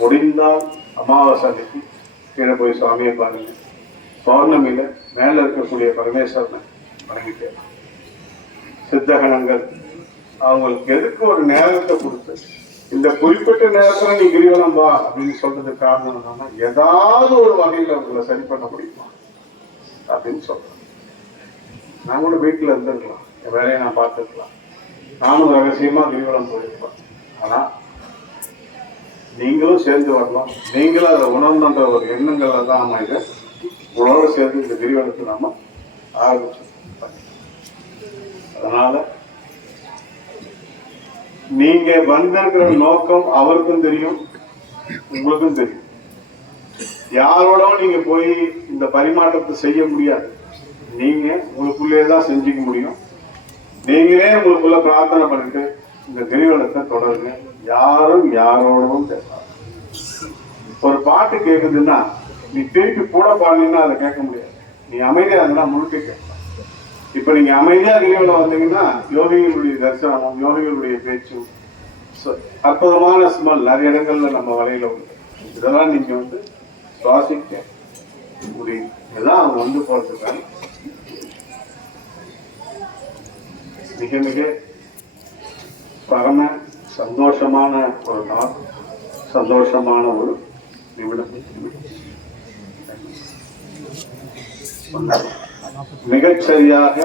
முடிந்தால் அமாவாசை அன்னைக்கு கீழே போய் சுவாமியை பாருங்க. பௌர்ணமியில மேல இருக்கக்கூடிய பரமேஸ்வரனை வணங்கிட்டே சித்தகணங்கள் அவங்களுக்கு எதுக்கு ஒரு நேரத்தை கொடுத்து இந்த குறிப்பிட்ட நேரத்துல நீ கிரிவலம் வா அப்படின்னு சொல்றதுக்கு காரணம் என்னன்னா, ஏதாவது ஒரு வகையில உங்களை சரி பண்ண முடியுமா அப்படின்னு சொல்றேன். நான் கூட வீட்டுல இருந்திருக்கலாம், என் வேலையை நான் பார்த்துருக்கலாம், நானும் ரகசியமா கிரிவலம் போயிருப்பேன். ஆனா நீங்களும் சேர்ந்து வரலாம், நீங்களும் அதை உணர்ந்த ஒரு எண்ணங்கள் தான் நம்ம இதை உங்களோட சேர்ந்து இந்த கிரிவலத்தை நாம ஆரம்பிச்சோம். அதனால நீங்க வந்திருக்கிற நோக்கம் அவருக்கும் தெரியும், உங்களுக்கும் தெரியும். யாரோடவும் நீங்க போய் இந்த பரிமாற்றத்தை செய்ய முடியாது. நீங்க உங்களுக்குள்ளேதான் செஞ்சுக்க முடியும். நீங்களே உங்களுக்குள்ள பிரார்த்தனை பண்ணிட்டு இந்த கிரிவலத்தை தொடருங்க. யாரும் யாரோடவும் பேசாது. ஒரு பாட்டு கேட்குதுன்னா நீ திருப்பி கூட பாடினா அதை கேட்க முடியாது. நீ அமைதியா இருந்தா முழுக்க கேட்கலாம். இப்ப நீங்க அமைதியா கிரிவலம் வந்தீங்கன்னா யோகிகளுடைய தரிசனமும் யோகிகளுடைய பேச்சும் அற்புதமான ஸ்மெல் நிறைய இடங்கள்ல நம்ம வலையில உண்டு. இதெல்லாம் நீங்க வந்து சுவாசிக்க முடியும். இதெல்லாம் அவங்க வந்து போறதுக்கான மிக மிக பரம சந்தோஷமான ஒரு நாள், சந்தோஷமான ஒரு நிமிடம். மிகச்சரியாக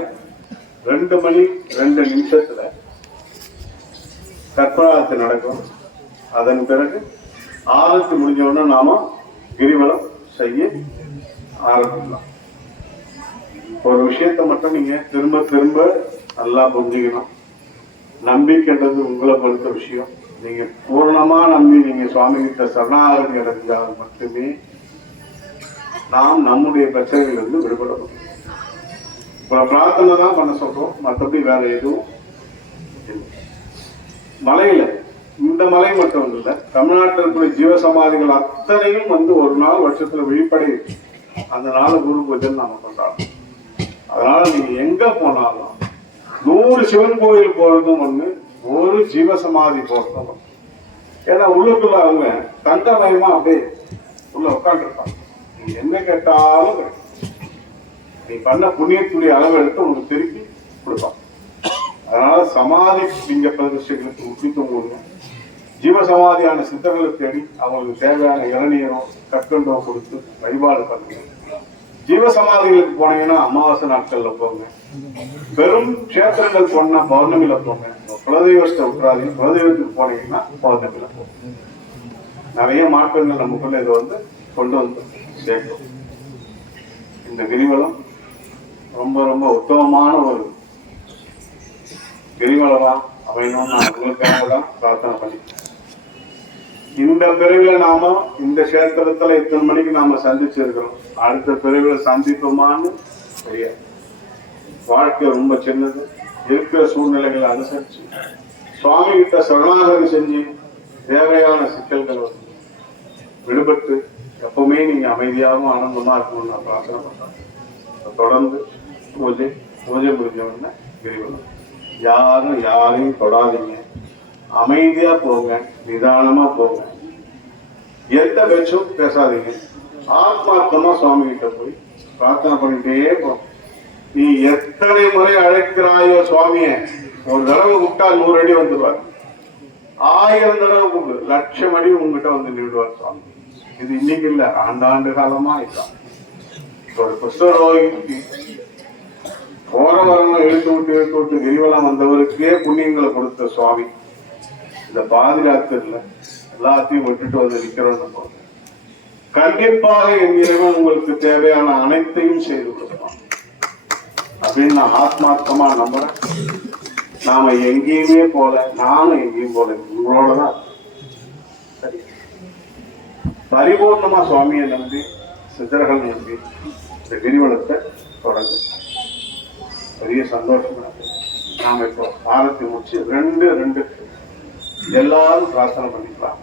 2 மணி 2 நிமிஷத்துல கற்பனாரத்தி நடக்கும். அதன் பிறகு ஆரத்தி முடிஞ்ச உடனே நாம கிரிவலம் செய்ய ஆரம்பிக்கலாம். ஒரு விஷயத்தை மட்டும் நீங்க திரும்ப திரும்ப நல்லா புரிஞ்சுக்கணும். நம்பிக்கைன்றது உங்களை பொறுத்த விஷயம். நீங்க பூர்ணமா நம்பி நீங்க சுவாமி கிட்ட சரணாகதி அடைந்தால் மட்டுமே நாம் நம்முடைய பிரச்சனைகளிலிருந்து விடுபட முடியும். பிரார்த்தனை தான் பண்ண சொல்றோம், மற்றபடி வேற எதுவும் இல்லை. மலையில இந்த மலை மட்டும் இல்லை, தமிழ்நாட்டில் இருக்கிற ஜீவசமாதிகள் அத்தனையும் வந்து ஒரு நாள் வருஷத்துல வெளிப்படை அந்த நாள் குரு பூஜை நாம கொண்டாடுறோம். அதனால நீங்க எங்க போனாலும் 100 சிவன் கோயில் போறதும் ஒண்ணு, ஒரு ஜீவசமாதி போறதும் ஒண்ணு. ஏன்னா உள்ளுக்குள்ள அவங்க தங்கமயமா அப்படியே உள்ள உட்காந்துருப்பாங்க. நீ என்ன கேட்டாலும் நீ பண்ண புண்ணியத்துடைய அளவு எடுத்து உங்களுக்கு திருப்பி கொடுப்பாங்க. அதனால சமாதி லிங்க பிரதிஷ்டைகளுக்கு முக்கியத்துவம் கொடுங்க. ஜீவசமாதியான சித்தர்களை தேடி அவங்களுக்கு தேவையான இளநீரோ கற்கண்டோ கொடுத்து வழிபாடு பண்ணுங்க. ஜீவசமாதிகளுக்கு போனீங்கன்னா அமாவாசை நாட்கள்ல போங்க. பெரும் கஷேத்திரங்கள் போனா பௌர்ணமியில போங்க. குலதெய்வத்தை விட்டுறாதீங்க. குலதெய்வத்துக்கு போனீங்கன்னா பௌர்ணமியில போங்க. நிறைய மாற்றங்கள் நமக்குள்ள இதை வந்து கொண்டு வந்து சேர்க்கும். இந்த கிரிவலம் ரொம்ப ரொம்ப உத்தமமான ஒரு கிரிவலமா அமையணும்னு நான் உங்களுக்காக தான் பிரார்த்தனை பண்ணிக்கிறேன். இந்த பிரிவுல நாம இந்த கஷேத்திரத்துல இத்தனை மணிக்கு நாம சந்திச்சிருக்கிறோம். அடுத்த பிரிவுல சந்திப்போமான்னு தெரியாது. வாழ்க்கை ரொம்ப சின்னது. இருக்கிற சூழ்நிலைகளை அனுசரிச்சு சுவாமி கிட்ட சரணாகதி செஞ்சு தேவையான சிக்கல்கள் வந்து விடுபட்டு எப்பவுமே நீங்க அமைதியாகவும் ஆனந்தமா இருக்கணும்னு நான் பிரார்த்தனை பண்றேன். தொடர்ந்து பூஜை முடிஞ்ச உடனே கிரிவலம். யாரும் யாரையும் தொடாதீங்க. அமைதியா போங்க, நிதானமா போங்க. எந்த பேச்சும் பேசாதீங்க. ஆத்மார்த்தமா சுவாமி கிட்ட போய் பிரார்த்தனை பண்ணிட்டே போ. நீ எத்தனை முறை அழைக்கிறாயோ சுவாமிய, ஒரு தடவை கூப்பிட்டா 100 அடி வந்துடுவார். 1000 தடவை கூப்பிடு, 1,00,000 அடி உங்ககிட்ட வந்து நின்றுவார் சுவாமி. இது இன்னைக்கு இல்ல, ஆண்டாண்டு காலமா இருக்கான். ஒரு குஷ்டரோகிக்கு போற வரணும் இழுத்து விட்டு கிரிவலம் வந்தவருக்கே புண்ணியங்களை கொடுத்த சுவாமி இந்த பாதுகாத்துல எல்லாத்தையும் விட்டுட்டு வந்து நிக்கிறோம். கண்டிப்பாக என் இறைவன் உங்களுக்கு தேவையான அனைத்தையும் செய்து கொடுப்பான் அப்படின்னு நான் ஆத்மார்த்தமா நம்புறேன். நாம எங்கேயுமே போல, நானும் எங்கேயும் போல, உங்களோடதான் பரிபூர்ணமா சுவாமியை நம்பி சித்தர்கள் நம்பி இந்த கிரிவலத்தை தொடங்கு. பெரிய சந்தோஷம். நாம இப்போ ஆரத்தி முடிச்சு 2 எல்லாரும் பிரார்த்தனை பண்ணிக்கலாம்.